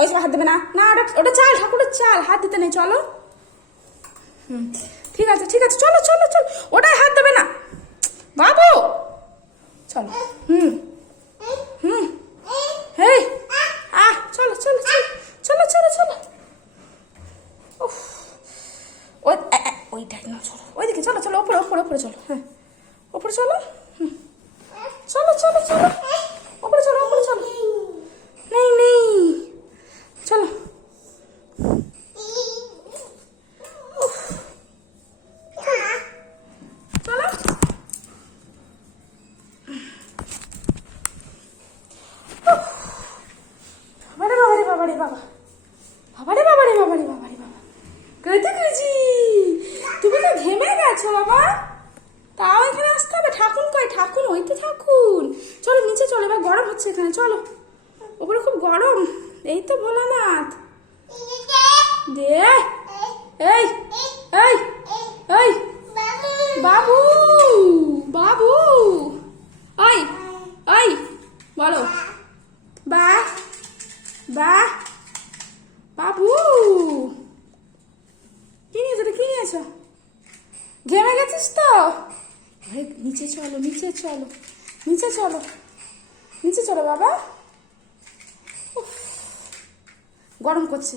ওই সব হাত দেবে না, না ওটা ওটা চাল, ঠাকুরের চাল, হাত দিতে নেই, চলো। ঠিক আছে ঠিক আছে, চলো চলো চলো, ওটাই হাত দেবে না বাবু, চলো। হেই চলো চলো চলো চলো চলো চলো। ওই ওইটাই না, চলো ওইদিকে, চলো চলো, ওপরে ওপরে ওপরে চলো, হ্যাঁ ওপরে চলো, চলো চলো চলো, ওপরে চলো ওপরে চলো, নেই নেই, চলো। চলো বাবারে বাবারে বাবা, বাবারে বাবারে বাবারে বাবারে বাবা, কত খুশি, তুমি তো ঘেমে গেছো বাবা, তাও এখানে আসতে হবে। ঠাকুন কই, ঠাকুন ওই তো ঠাকুন, চলো নিচে চলো, এবার গরম হচ্ছে এখানে, চলো ওপরে খুব গরম। এই তো ভোলানাথ, দে এই এই এই বাবু বাবু, ওই ওই বলো, বা বা বাবু, কি নিয়েছো রে, কি নিয়েছো, ঘেমে গেছিস তো, নিচে চলো নিচে চলো নিচে চলো নিচে চলো বাবা, গরম করছে।